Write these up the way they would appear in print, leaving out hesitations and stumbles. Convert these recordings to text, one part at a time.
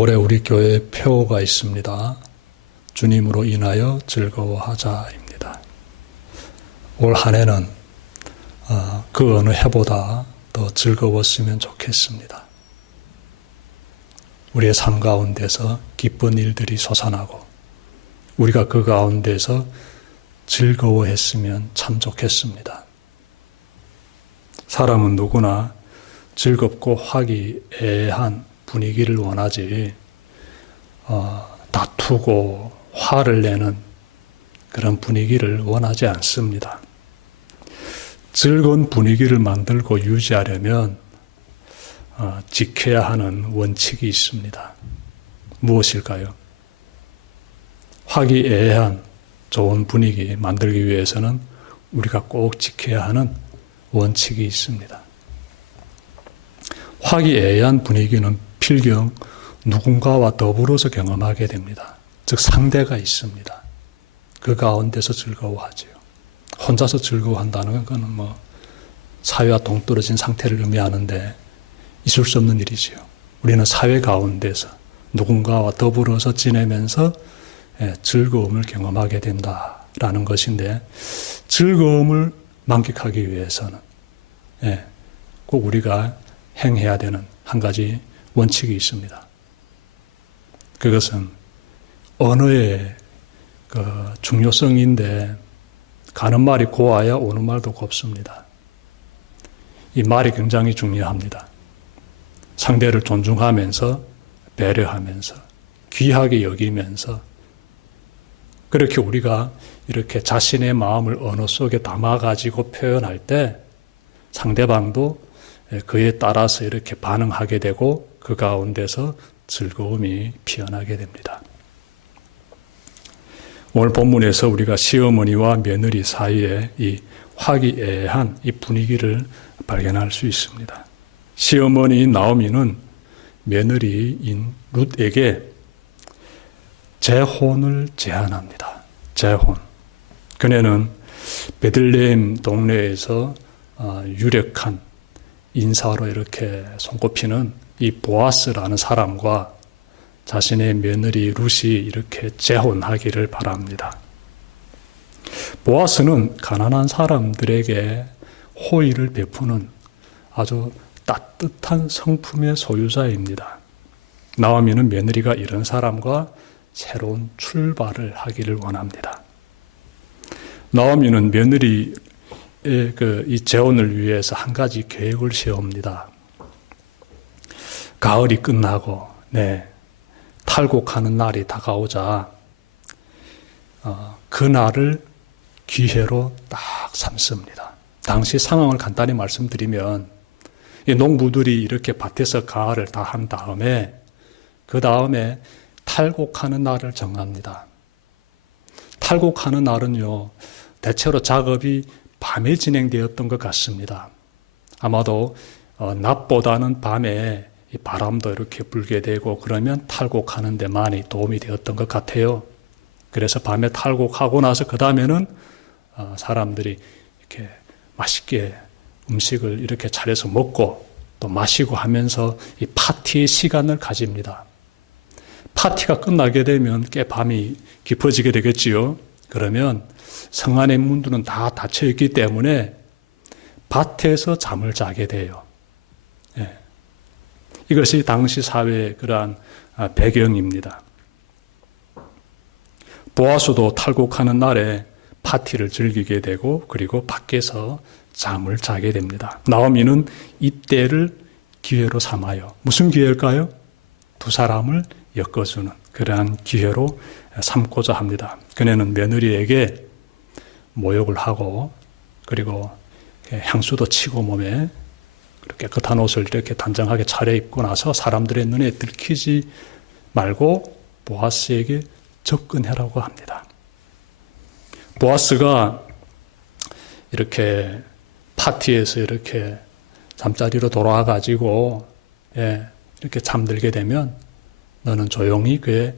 올해 우리 교회에 표어가 있습니다. 주님으로 인하여 즐거워하자입니다. 올 한 해는 그 어느 해보다 더 즐거웠으면 좋겠습니다. 우리의 삶 가운데서 기쁜 일들이 솟아나고 우리가 그 가운데서 즐거워했으면 참 좋겠습니다. 사람은 누구나 즐겁고 화기애애한 분위기를 원하지 다투고 화를 내는 그런 분위기를 원하지 않습니다. 즐거운 분위기를 만들고 유지하려면 지켜야 하는 원칙이 있습니다. 무엇일까요? 화기애애한 좋은 분위기 만들기 위해서는 우리가 꼭 지켜야 하는 원칙이 있습니다. 화기애애한 분위기는 필경 누군가와 더불어서 경험하게 됩니다. 즉 상대가 있습니다. 그 가운데서 즐거워하지요. 혼자서 즐거워한다는 것은 사회와 동떨어진 상태를 의미하는데 있을 수 없는 일이지요. 우리는 사회 가운데서 누군가와 더불어서 지내면서 즐거움을 경험하게 된다라는 것인데, 즐거움을 만끽하기 위해서는 꼭 우리가 행해야 되는 한 가지 원칙이 있습니다. 그것은 언어의 중요성인데, 가는 말이 고와야 오는 말도 곱습니다. 이 말이 굉장히 중요합니다. 상대를 존중하면서, 배려하면서, 귀하게 여기면서, 그렇게 우리가 이렇게 자신의 마음을 언어 속에 담아가지고 표현할 때 상대방도 그에 따라서 이렇게 반응하게 되고 그 가운데서 즐거움이 피어나게 됩니다. 오늘 본문에서 우리가 시어머니와 며느리 사이에 이 화기애애한 이 분위기를 발견할 수 있습니다. 시어머니인 나오미는 며느리인 룻에게 재혼을 제안합니다. 재혼. 그녀는 베들레헴 동네에서 유력한 인사로 이렇게 손꼽히는 이 보아스라는 사람과 자신의 며느리 룻이 이렇게 재혼하기를 바랍니다. 보아스는 가난한 사람들에게 호의를 베푸는 아주 따뜻한 성품의 소유자입니다. 나오미는 며느리가 이런 사람과 새로운 출발을 하기를 원합니다. 나오미는 며느리의 이 재혼을 위해서 한 가지 계획을 세웁니다. 가을이 끝나고 탈곡하는 날이 다가오자 그 날을 기회로 딱 삼습니다. 당시 상황을 간단히 말씀드리면 이 농부들이 이렇게 밭에서 가을을 다 한 다음에 그 다음에 탈곡하는 날을 정합니다. 탈곡하는 날은요, 대체로 작업이 밤에 진행되었던 것 같습니다. 아마도 낮보다는 밤에 이 바람도 이렇게 불게 되고 그러면 탈곡하는 데 많이 도움이 되었던 것 같아요. 그래서 밤에 탈곡하고 나서 그 다음에는 사람들이 이렇게 맛있게 음식을 이렇게 차려서 먹고 또 마시고 하면서 이 파티의 시간을 가집니다. 파티가 끝나게 되면 꽤 밤이 깊어지게 되겠지요. 그러면 성 안의 문들은 다 닫혀 있기 때문에 밭에서 잠을 자게 돼요. 이것이 당시 사회의 그러한 배경입니다. 보아스도 탈곡하는 날에 파티를 즐기게 되고 그리고 밖에서 잠을 자게 됩니다. 나오미는 이때를 기회로 삼아요. 무슨 기회일까요? 두 사람을 엮어주는 그러한 기회로 삼고자 합니다. 그녀는 며느리에게 모욕을 하고 그리고 향수도 치고 몸에 깨끗한 옷을 이렇게 단정하게 차려입고 나서 사람들의 눈에 들키지 말고 보아스에게 접근하라고 합니다. 보아스가 이렇게 파티에서 이렇게 잠자리로 돌아와가지고 이렇게 잠들게 되면 너는 조용히 그의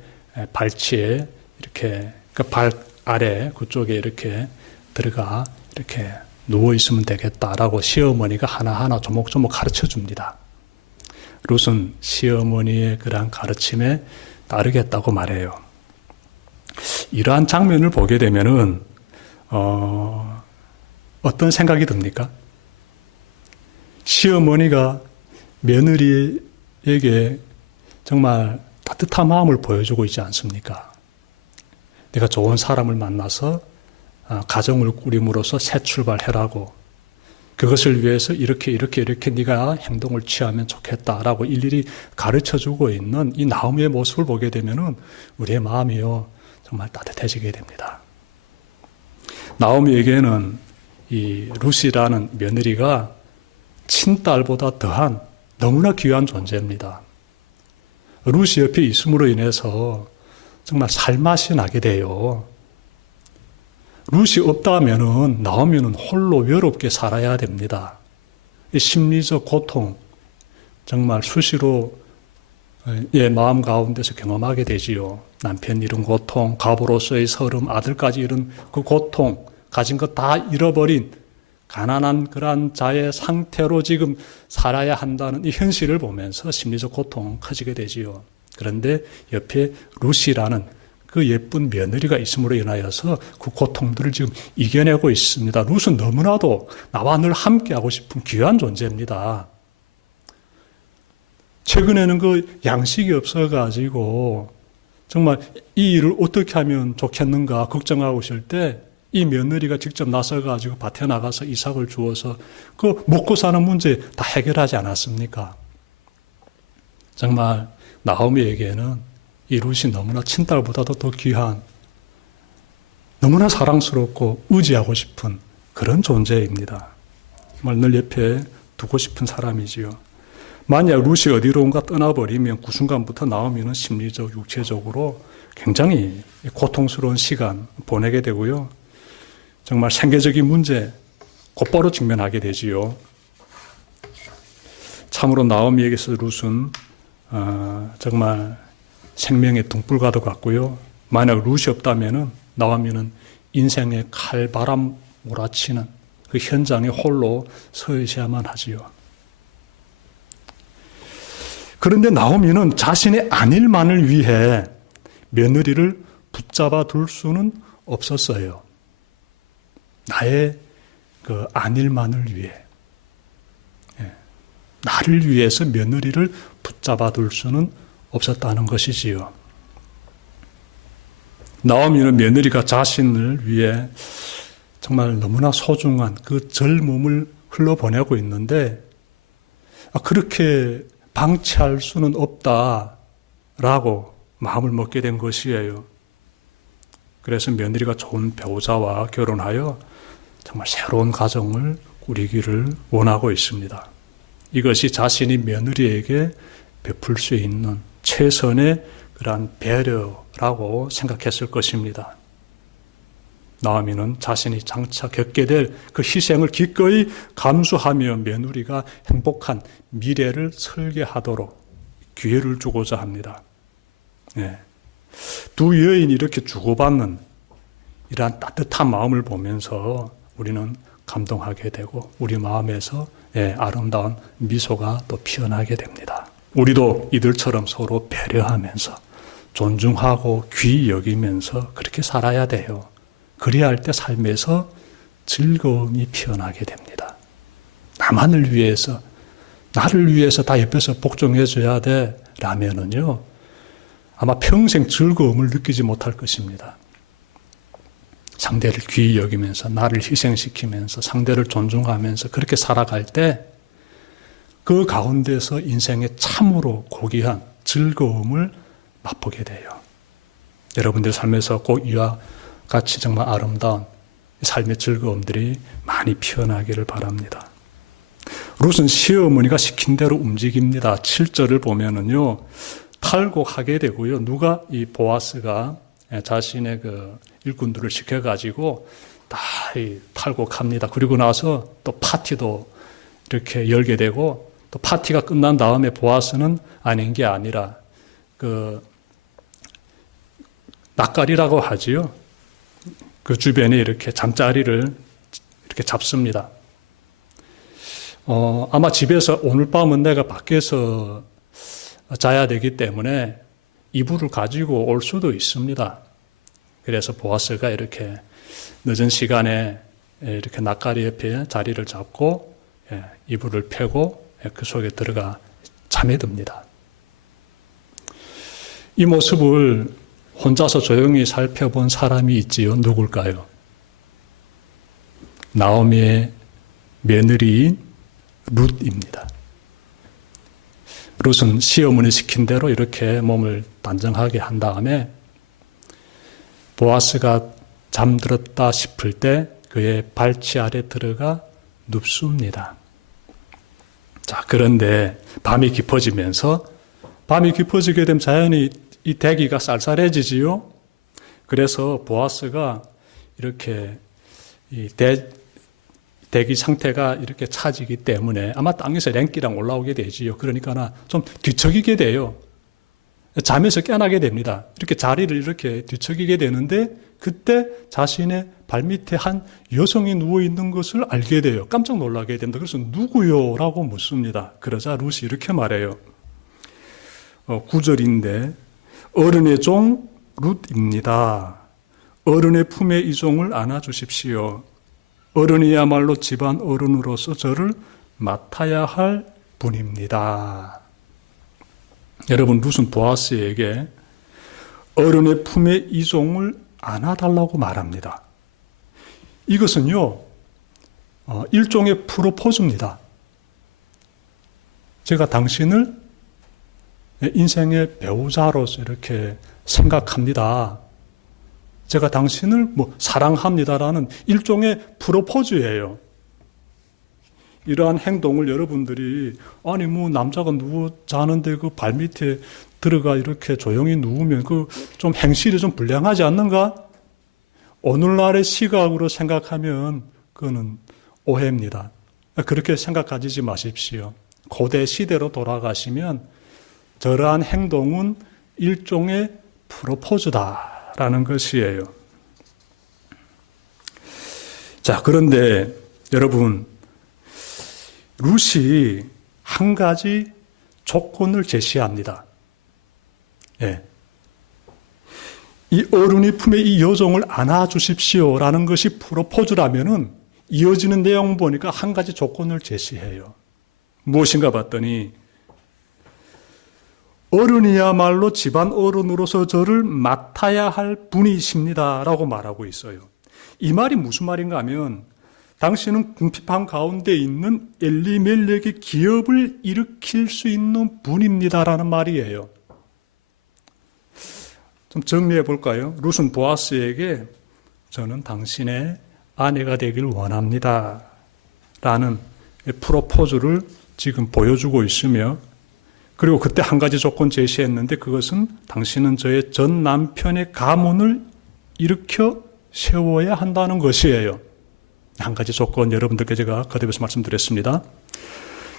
발치에 이렇게 그 발 아래 그쪽에 이렇게 들어가 이렇게 누워 있으면 되겠다라고 시어머니가 하나하나 조목조목 가르쳐 줍니다. 룻은 시어머니의 그러한 가르침에 따르겠다고 말해요. 이러한 장면을 보게 되면은 어떤 생각이 듭니까? 시어머니가 며느리에게 정말 따뜻한 마음을 보여주고 있지 않습니까? 내가 좋은 사람을 만나서 가정을 꾸림으로써 새 출발해라고, 그것을 위해서 이렇게 네가 행동을 취하면 좋겠다라고 일일이 가르쳐주고 있는 이 나오미의 모습을 보게 되면은 우리의 마음이요 정말 따뜻해지게 됩니다. 나오미에게는 이 룻이라는 며느리가 친딸보다 더한 너무나 귀한 존재입니다. 룻이 옆에 있음으로 인해서 정말 살맛이 나게 돼요. 룻이 없다면은 나오미는 홀로 외롭게 살아야 됩니다. 이 심리적 고통 정말 수시로 마음 가운데서 경험하게 되지요. 남편 잃은 고통, 가부로서의 서름, 아들까지 잃은 그 고통, 가진 것 다 잃어버린 가난한 그러한 자의 상태로 지금 살아야 한다는 이 현실을 보면서 심리적 고통 커지게 되지요. 그런데 옆에 룻이라는 그 예쁜 며느리가 있음으로 인하여서 그 고통들을 지금 이겨내고 있습니다. 룻은 너무나도 나와 늘 함께하고 싶은 귀한 존재입니다. 최근에는 그 양식이 없어가지고 정말 이 일을 어떻게 하면 좋겠는가 걱정하고 있을 때 이 며느리가 직접 나서가지고 밭에 나가서 이삭을 주어서 그 먹고 사는 문제 다 해결하지 않았습니까? 정말 나오미에게는 이 룻이 너무나 친딸보다도 더 귀한, 너무나 사랑스럽고 의지하고 싶은 그런 존재입니다. 정말 늘 옆에 두고 싶은 사람이지요. 만약 룻이 어디론가 떠나버리면 그 순간부터 나오미는 심리적, 육체적으로 굉장히 고통스러운 시간 보내게 되고요. 정말 생계적인 문제 곧바로 직면하게 되지요. 참으로 나오미에게서 룻은 정말 생명의 등불과도 같고요. 만약 룻이 없다면 나오미는 인생의 칼바람 몰아치는 그 현장에 홀로 서 있어야만 하지요. 그런데 나오미는 자신의 안일만을 위해 며느리를 붙잡아 둘 수는 없었어요. 나의 그 안일만을 위해, 나를 위해서 며느리를 붙잡아 둘 수는 없었다는 것이지요. 나오미는 며느리가 자신을 위해 정말 너무나 소중한 그 젊음을 흘러보내고 있는데 그렇게 방치할 수는 없다라고 마음을 먹게 된 것이에요. 그래서 며느리가 좋은 배우자와 결혼하여 정말 새로운 가정을 꾸리기를 원하고 있습니다. 이것이 자신이 며느리에게 베풀 수 있는 최선의 그러한 배려라고 생각했을 것입니다. 나오미는 자신이 장차 겪게 될 그 희생을 기꺼이 감수하며 며느리가 행복한 미래를 설계하도록 기회를 주고자 합니다. 두 여인이 이렇게 주고받는 이러한 따뜻한 마음을 보면서 우리는 감동하게 되고 우리 마음에서 아름다운 미소가 또 피어나게 됩니다. 우리도 이들처럼 서로 배려하면서 존중하고 귀히 여기면서 그렇게 살아야 돼요. 그래야 할 때 삶에서 즐거움이 피어나게 됩니다. 나만을 위해서, 나를 위해서 다 옆에서 복종해줘야 돼 라면은요, 아마 평생 즐거움을 느끼지 못할 것입니다. 상대를 귀히 여기면서, 나를 희생시키면서, 상대를 존중하면서 그렇게 살아갈 때 그 가운데서 인생의 참으로 고귀한 즐거움을 맛보게 돼요. 여러분들 삶에서 꼭 이와 같이 정말 아름다운 삶의 즐거움들이 많이 피어나기를 바랍니다. 룻은 시어머니가 시킨 대로 움직입니다. 7절을 보면은요, 탈곡하게 되고요. 누가 이 보아스가 자신의 그 일꾼들을 시켜가지고 다 탈곡합니다. 그리고 나서 또 파티도 이렇게 열게 되고, 또 파티가 끝난 다음에 보아스는 아닌 게 아니라 그 낯가리라고 하지요. 그 주변에 이렇게 잠자리를 이렇게 잡습니다. 아마 집에서 오늘 밤은 내가 밖에서 자야 되기 때문에 이불을 가지고 올 수도 있습니다. 그래서 보아스가 이렇게 늦은 시간에 이렇게 낫가리 옆에 자리를 잡고 이불을 펴고 그 속에 들어가 잠에 듭니다. 이 모습을 혼자서 조용히 살펴본 사람이 있지요. 누굴까요? 나오미의 며느리인 룻입니다. 룻은 시어머니 시킨 대로 이렇게 몸을 단정하게 한 다음에 보아스가 잠들었다 싶을 때 그의 발치 아래 들어가 눕습니다. 자, 그런데 밤이 깊어지게 되면 자연히 이 대기가 쌀쌀해지지요. 그래서 보아스가 이렇게 이 대기 상태가 이렇게 차지기 때문에 아마 땅에서 랭기랑 올라오게 되지요. 그러니까 좀 뒤척이게 돼요. 잠에서 깨어나게 됩니다. 이렇게 자리를 이렇게 뒤척이게 되는데 그때 자신의 발밑에 한 여성이 누워있는 것을 알게 돼요. 깜짝 놀라게 됩니다. 그래서 누구요? 라고 묻습니다. 그러자 룻이 이렇게 말해요. 9절인데 어른의 종 룻입니다. 어른의 품에 이 종을 안아주십시오. 어른이야말로 집안 어른으로서 저를 맡아야 할 분입니다. 여러분, 룻은 보아스에게 어른의 품에 이 종을 안아달라고 말합니다. 이것은요, 일종의 프로포즈입니다. 제가 당신을 인생의 배우자로서 이렇게 생각합니다. 제가 당신을 사랑합니다라는 일종의 프로포즈예요. 이러한 행동을 여러분들이 남자가 누워 자는데 그 발밑에 들어가 이렇게 조용히 누우면 그 좀 행실이 좀 불량하지 않는가? 오늘날의 시각으로 생각하면 그거는 오해입니다. 그렇게 생각하지 마십시오. 고대 시대로 돌아가시면 저러한 행동은 일종의 프로포즈다라는 것이에요. 자, 그런데 여러분, 룻이 한 가지 조건을 제시합니다. 이 어른이 품에 이 여종을 안아주십시오라는 것이 프로포즈라면은 이어지는 내용 보니까 한 가지 조건을 제시해요. 무엇인가 봤더니 어른이야말로 집안 어른으로서 저를 맡아야 할 분이십니다 라고 말하고 있어요. 이 말이 무슨 말인가 하면 당신은 궁핍함 가운데 있는 엘리멜렉의 기업을 일으킬 수 있는 분입니다라는 말이에요. 좀 정리해 볼까요? 룻은 보아스에게 저는 당신의 아내가 되길 원합니다 라는 프로포즈를 지금 보여주고 있으며, 그리고 그때 한 가지 조건 제시했는데 그것은 당신은 저의 전 남편의 가문을 일으켜 세워야 한다는 것이에요. 한 가지 조건 여러분들께 제가 거듭해서 말씀드렸습니다.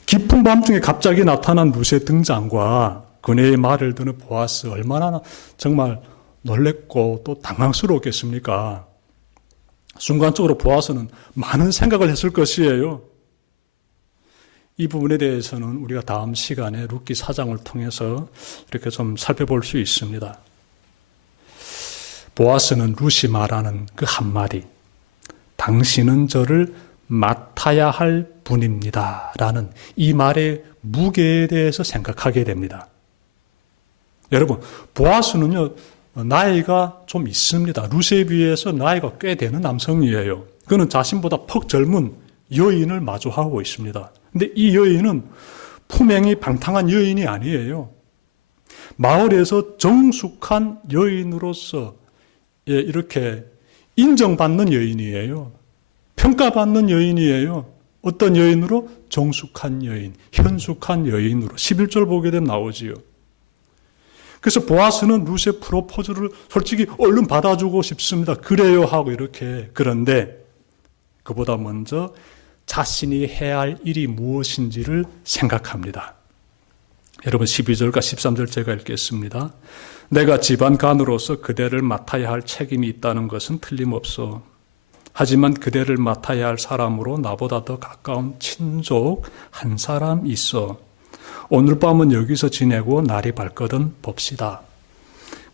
깊은 밤중에 갑자기 나타난 룻의 등장과 그녀의 말을 듣는 보아스 얼마나 정말 놀랬고 또 당황스러웠겠습니까? 순간적으로 보아스는 많은 생각을 했을 것이에요. 이 부분에 대해서는 우리가 다음 시간에 룻기 4장을 통해서 이렇게 좀 살펴볼 수 있습니다. 보아스는 룻이 말하는 그 한마디, 당신은 저를 맡아야 할 분입니다 라는 이 말의 무게에 대해서 생각하게 됩니다. 여러분, 보아스는요, 나이가 좀 있습니다. 룻에 비해서 나이가 꽤 되는 남성이에요. 그는 자신보다 퍽 젊은 여인을 마주하고 있습니다. 근데 이 여인은 품행이 방탕한 여인이 아니에요. 마을에서 정숙한 여인으로서 이렇게 인정받는 여인이에요. 평가받는 여인이에요. 어떤 여인으로? 정숙한 여인, 현숙한 여인으로 11절 보게 되면 나오지요. 그래서 보아스는 룻의 프로포즈를 솔직히 얼른 받아주고 싶습니다. 그래요 하고 이렇게. 그런데 그보다 먼저 자신이 해야 할 일이 무엇인지를 생각합니다. 여러분 12절과 13절 제가 읽겠습니다. 내가 집안 간으로서 그대를 맡아야 할 책임이 있다는 것은 틀림없어. 하지만 그대를 맡아야 할 사람으로 나보다 더 가까운 친족 한 사람 있어. 오늘 밤은 여기서 지내고 날이 밝거든 봅시다.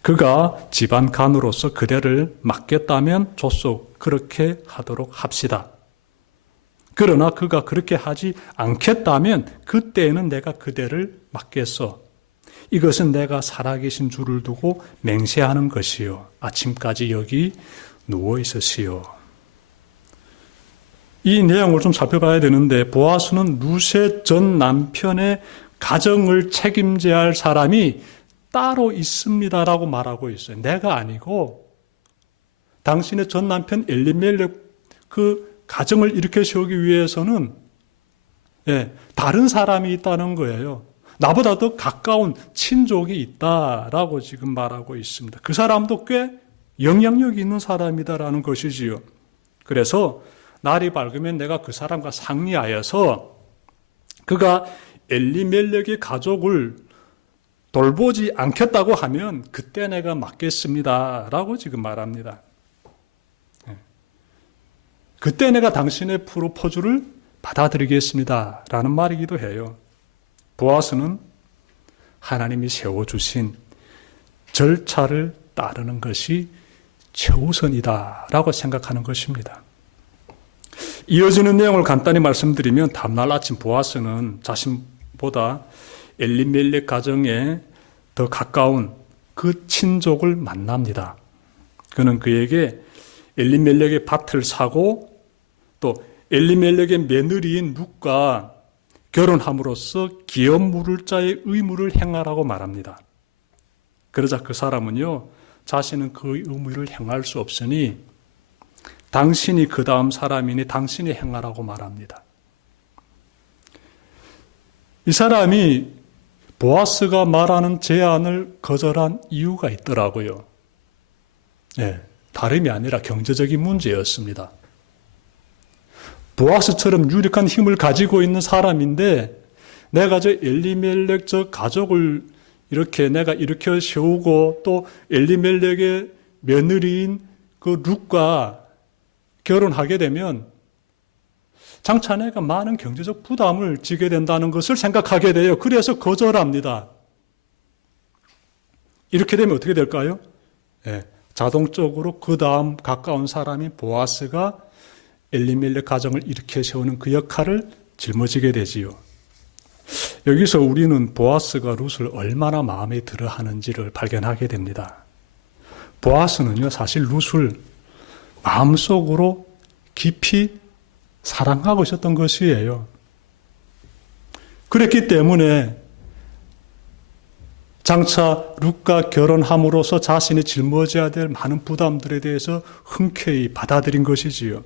그가 집안 간으로서 그대를 맡겠다면 좋소. 그렇게 하도록 합시다. 그러나 그가 그렇게 하지 않겠다면 그때에는 내가 그대를 맡겠소. 이것은 내가 살아계신 주를 두고 맹세하는 것이요. 아침까지 여기 누워 있으시오. 이 내용을 좀 살펴봐야 되는데 보아스는 룻의 전 남편의 가정을 책임져야 할 사람이 따로 있습니다라고 말하고 있어요. 내가 아니고 당신의 전 남편 엘리멜렉 그 가정을 일으켜 세우기 위해서는 다른 사람이 있다는 거예요. 나보다 더 가까운 친족이 있다라고 지금 말하고 있습니다. 그 사람도 꽤 영향력이 있는 사람이다라는 것이지요. 그래서 날이 밝으면 내가 그 사람과 상의하여서 그가 엘리멜렉의 가족을 돌보지 않겠다고 하면 그때 내가 맡겠습니다라고 지금 말합니다. 그때 내가 당신의 프로포즈를 받아들이겠습니다라는 말이기도 해요. 보아스는 하나님이 세워주신 절차를 따르는 것이 최우선이다라고 생각하는 것입니다. 이어지는 내용을 간단히 말씀드리면 다음날 아침 보아스는 자신보다 엘리멜렉 가정에 더 가까운 그 친족을 만납니다. 그는 그에게 엘리멜렉의 밭을 사고 또 엘리멜렉의 며느리인 룻과 결혼함으로써 기업 물을 자의 의무를 행하라고 말합니다. 그러자 그 사람은요, 자신은 그 의무를 행할 수 없으니 당신이 그 다음 사람이니 당신이 행하라고 말합니다. 이 사람이 보아스가 말하는 제안을 거절한 이유가 있더라고요. 다름이 아니라 경제적인 문제였습니다. 보아스처럼 유력한 힘을 가지고 있는 사람인데 내가 저 엘리멜렉 저 가족을 이렇게 내가 일으켜 세우고 또 엘리멜렉의 며느리인 그 룻과 결혼하게 되면 장차 내가 많은 경제적 부담을 지게 된다는 것을 생각하게 돼요. 그래서 거절합니다. 이렇게 되면 어떻게 될까요? 자동적으로 그 다음 가까운 사람인 보아스가 엘리멜렉 가정을 일으켜 세우는 그 역할을 짊어지게 되지요. 여기서 우리는 보아스가 룻을 얼마나 마음에 들어 하는지를 발견하게 됩니다. 보아스는요, 사실 룻을 마음속으로 깊이 사랑하고 있었던 것이에요. 그랬기 때문에 장차 룻과 결혼함으로써 자신이 짊어져야 될 많은 부담들에 대해서 흔쾌히 받아들인 것이지요.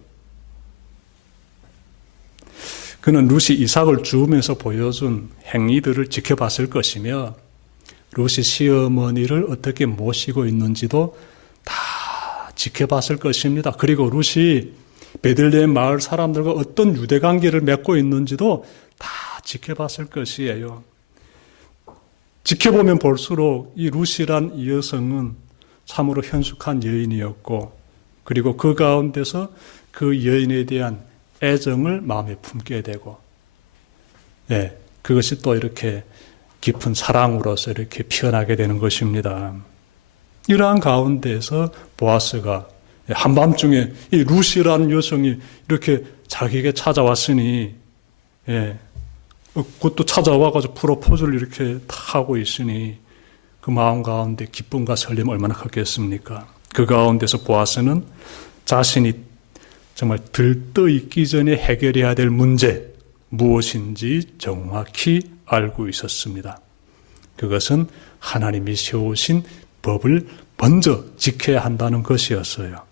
그는 룻이 이삭을 주우면서 보여준 행위들을 지켜봤을 것이며 룻이 시어머니를 어떻게 모시고 있는지도 다 지켜봤을 것입니다. 그리고 룻이 베들레헴 마을 사람들과 어떤 유대관계를 맺고 있는지도 다 지켜봤을 것이에요. 지켜보면 볼수록 이 룻이란 이 여성은 참으로 현숙한 여인이었고 그리고 그 가운데서 그 여인에 대한 애정을 마음에 품게 되고 그것이 또 이렇게 깊은 사랑으로서 이렇게 피어나게 되는 것입니다. 이러한 가운데서 보아스가 한밤중에 이 룻이라는 여성이 이렇게 자기에게 찾아왔으니 그것도 찾아와가지고 프로포즈를 이렇게 하고 있으니 그 마음 가운데 기쁨과 설렘 얼마나 컸겠습니까? 그 가운데서 보아스는 자신이 정말 들떠있기 전에 해결해야 될 문제 무엇인지 정확히 알고 있었습니다. 그것은 하나님이 세우신 법을 먼저 지켜야 한다는 것이었어요.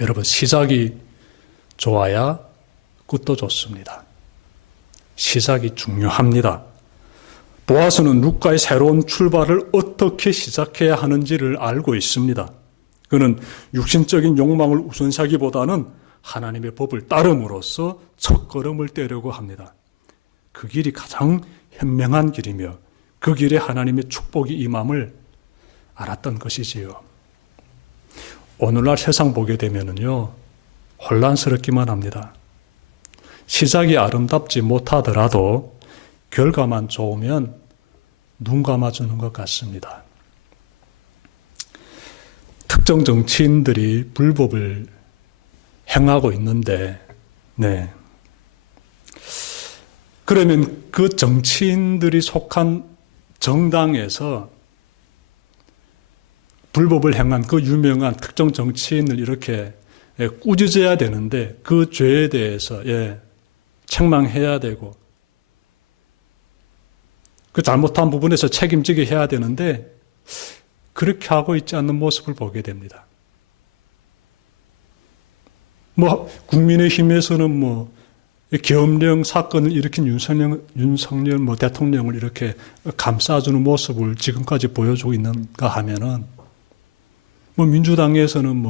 여러분, 시작이 좋아야 끝도 좋습니다. 시작이 중요합니다. 보아스는 룻과의 새로운 출발을 어떻게 시작해야 하는지를 알고 있습니다. 그는 육신적인 욕망을 우선시하기보다는 하나님의 법을 따름으로써 첫걸음을 떼려고 합니다. 그 길이 가장 현명한 길이며 그 길에 하나님의 축복이 임함을 알았던 것이지요. 오늘날 세상 보게 되면은요, 혼란스럽기만 합니다. 시작이 아름답지 못하더라도 결과만 좋으면 눈 감아주는 것 같습니다. 특정 정치인들이 불법을 행하고 있는데, 네. 그러면 그 정치인들이 속한 정당에서 불법을 행한 그 유명한 특정 정치인을 이렇게 꾸짖어야 되는데 그 죄에 대해서 책망해야 되고 그 잘못한 부분에서 책임지게 해야 되는데 그렇게 하고 있지 않는 모습을 보게 됩니다. 국민의힘에서는 계엄령 사건을 일으킨 윤석열 대통령을 이렇게 감싸주는 모습을 지금까지 보여주고 있는가 하면은 민주당에서는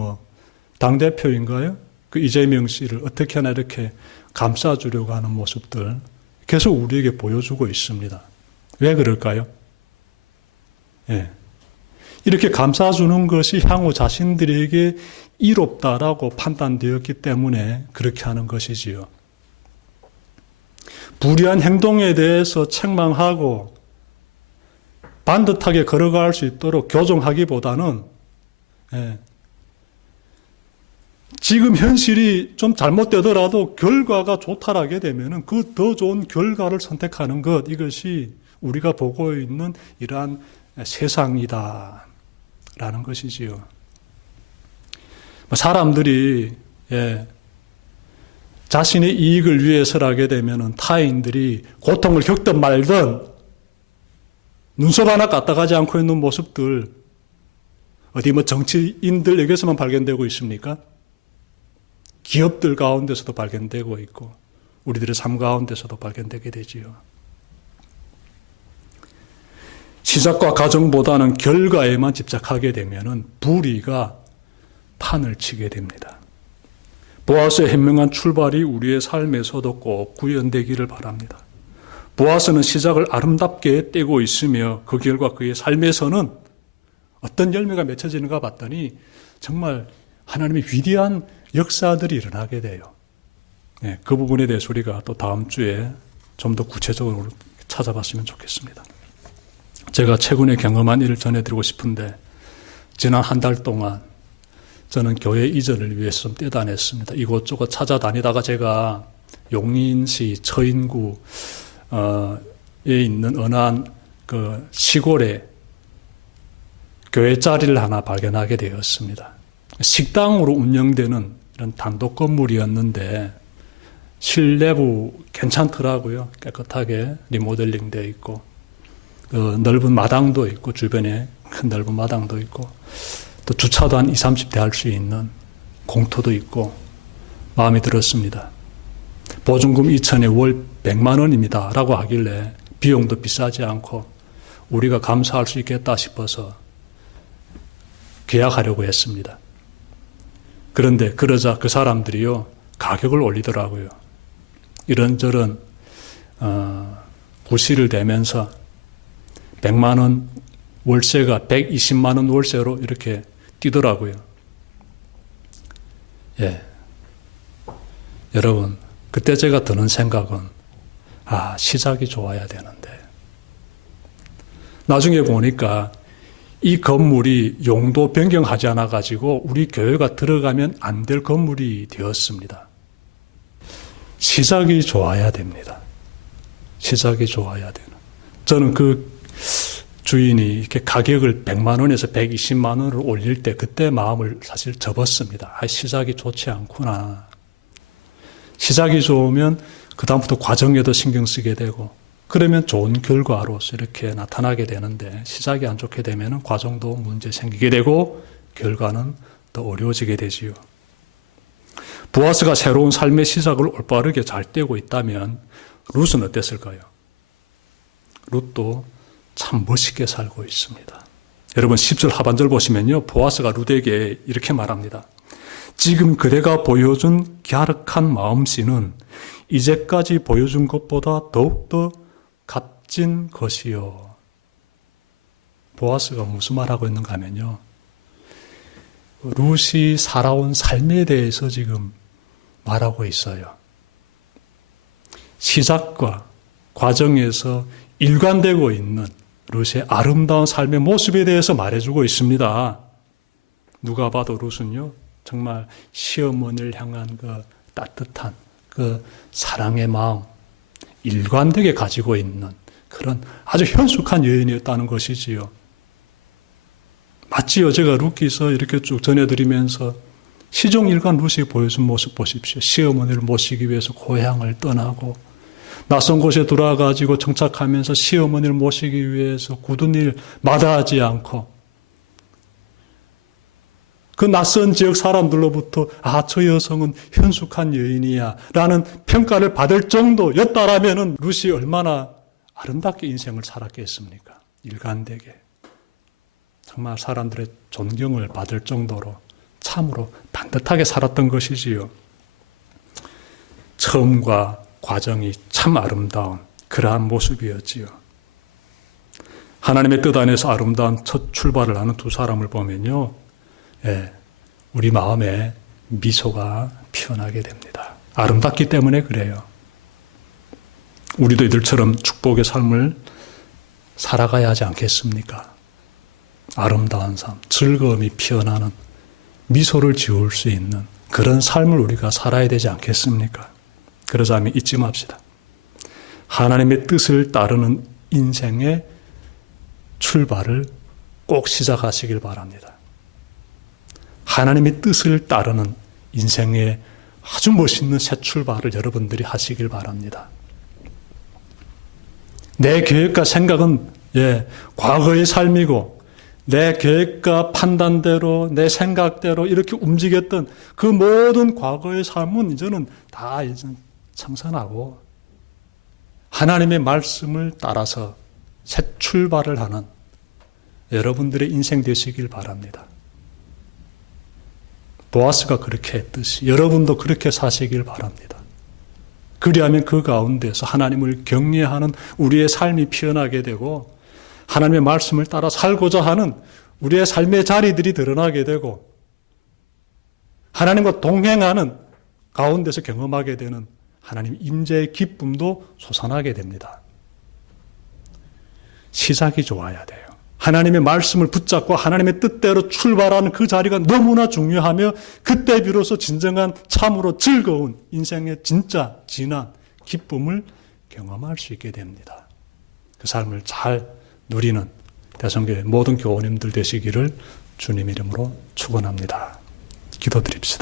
당대표인가요? 그 이재명 씨를 어떻게 하나 이렇게 감싸주려고 하는 모습들 계속 우리에게 보여주고 있습니다. 왜 그럴까요? 이렇게 감싸주는 것이 향후 자신들에게 이롭다라고 판단되었기 때문에 그렇게 하는 것이지요. 불의한 행동에 대해서 책망하고 반듯하게 걸어갈 수 있도록 교정하기보다는 지금 현실이 좀 잘못되더라도 결과가 좋다라게 되면은 그 더 좋은 결과를 선택하는 것, 이것이 우리가 보고 있는 이러한 세상이다라는 것이지요. 사람들이 자신의 이익을 위해서라게 되면은 타인들이 고통을 겪든 말든 눈썹 하나 까딱하지 않고 있는 모습들 어디 정치인들에게서만 발견되고 있습니까? 기업들 가운데서도 발견되고 있고 우리들의 삶 가운데서도 발견되게 되지요. 시작과 과정보다는 결과에만 집착하게 되면은 불의가 판을 치게 됩니다. 보아스의 현명한 출발이 우리의 삶에서도 꼭 구현되기를 바랍니다. 보아스는 시작을 아름답게 떼고 있으며 그 결과 그의 삶에서는 어떤 열매가 맺혀지는가 봤더니 정말 하나님의 위대한 역사들이 일어나게 돼요. 그 부분에 대해서 우리가 또 다음 주에 좀 더 구체적으로 찾아봤으면 좋겠습니다. 제가 최근에 경험한 일을 전해드리고 싶은데 지난 한 달 동안 저는 교회 이전을 위해서 좀 뛰어다녔습니다. 이곳저곳 찾아다니다가 제가 용인시 처인구에 있는 어느 한 그 시골에 교회 자리를 하나 발견하게 되었습니다. 식당으로 운영되는 이런 단독 건물이었는데 실내부 괜찮더라고요. 깨끗하게 리모델링 되어 있고 넓은 마당도 있고 주변에 큰 넓은 마당도 있고 또 주차도 한 20, 30대 할 수 있는 공터도 있고 마음에 들었습니다. 보증금 2천에 월 100만 원입니다 라고 하길래 비용도 비싸지 않고 우리가 감사할 수 있겠다 싶어서 계약하려고 했습니다. 그런데 그러자 그 사람들이요 가격을 올리더라고요. 이런저런 구실을 대면서 100만 원 월세가 120만 원 월세로 이렇게 뛰더라고요. 여러분 그때 제가 드는 생각은 시작이 좋아야 되는데 나중에 보니까 이 건물이 용도 변경하지 않아 가지고 우리 교회가 들어가면 안 될 건물이 되었습니다. 시작이 좋아야 됩니다. 시작이 좋아야 되는. 저는 그 주인이 이렇게 가격을 100만 원에서 120만 원으로 올릴 때 그때 마음을 사실 접었습니다. 시작이 좋지 않구나. 시작이 좋으면 그다음부터 과정에도 신경 쓰게 되고 그러면 좋은 결과로서 이렇게 나타나게 되는데 시작이 안 좋게 되면 과정도 문제 생기게 되고 결과는 더 어려워지게 되지요. 보아스가 새로운 삶의 시작을 올바르게 잘 떼고 있다면 룻은 어땠을까요? 룻도 참 멋있게 살고 있습니다. 여러분 10절 하반절 보시면요. 보아스가 룻에게 이렇게 말합니다. 지금 그대가 보여준 갸륵한 마음씨는 이제까지 보여준 것보다 더욱더 값진 것이요. 보아스가 무슨 말하고 있는가 하면요. 룻이 살아온 삶에 대해서 지금 말하고 있어요. 시작과 과정에서 일관되고 있는 룻의 아름다운 삶의 모습에 대해서 말해주고 있습니다. 누가 봐도 룻은요, 정말 시어머니를 향한 그 따뜻한 그 사랑의 마음, 일관되게 가지고 있는 그런 아주 현숙한 여인이었다는 것이지요. 마치요, 제가 룻기서 이렇게 쭉 전해드리면서 시종일관 룻이 보여준 모습 보십시오. 시어머니를 모시기 위해서 고향을 떠나고 낯선 곳에 돌아가지고 정착하면서 시어머니를 모시기 위해서 굳은 일 마다하지 않고 그 낯선 지역 사람들로부터 저 여성은 현숙한 여인이야 라는 평가를 받을 정도였다라면 룻이 얼마나 아름답게 인생을 살았겠습니까? 일관되게. 정말 사람들의 존경을 받을 정도로 참으로 반듯하게 살았던 것이지요. 처음과 과정이 참 아름다운 그러한 모습이었지요. 하나님의 뜻 안에서 아름다운 첫 출발을 하는 두 사람을 보면요, 우리 마음에 미소가 피어나게 됩니다. 아름답기 때문에 그래요. 우리도 이들처럼 축복의 삶을 살아가야 하지 않겠습니까? 아름다운 삶, 즐거움이 피어나는 미소를 지을 수 있는 그런 삶을 우리가 살아야 되지 않겠습니까? 그러자면 잊지 맙시다. 하나님의 뜻을 따르는 인생의 출발을 꼭 시작하시길 바랍니다. 하나님의 뜻을 따르는 인생의 아주 멋있는 새 출발을 여러분들이 하시길 바랍니다. 내 계획과 생각은 과거의 삶이고 내 계획과 판단대로 내 생각대로 이렇게 움직였던 그 모든 과거의 삶은 이제는 다 이제 청산하고 하나님의 말씀을 따라서 새 출발을 하는 여러분들의 인생 되시길 바랍니다. 보아스가 그렇게 했듯이 여러분도 그렇게 사시길 바랍니다. 그리하면 그 가운데서 하나님을 경외하는 우리의 삶이 피어나게 되고 하나님의 말씀을 따라 살고자 하는 우리의 삶의 자리들이 드러나게 되고 하나님과 동행하는 가운데서 경험하게 되는 하나님 임재의 기쁨도 솟아나게 됩니다. 시작이 좋아야 돼요. 하나님의 말씀을 붙잡고 하나님의 뜻대로 출발하는 그 자리가 너무나 중요하며 그때 비로소 진정한 참으로 즐거운 인생의 진짜 진한 기쁨을 경험할 수 있게 됩니다. 그 삶을 잘 누리는 대성교회 모든 교우님들 되시기를 주님 이름으로 축원합니다. 기도드립시다.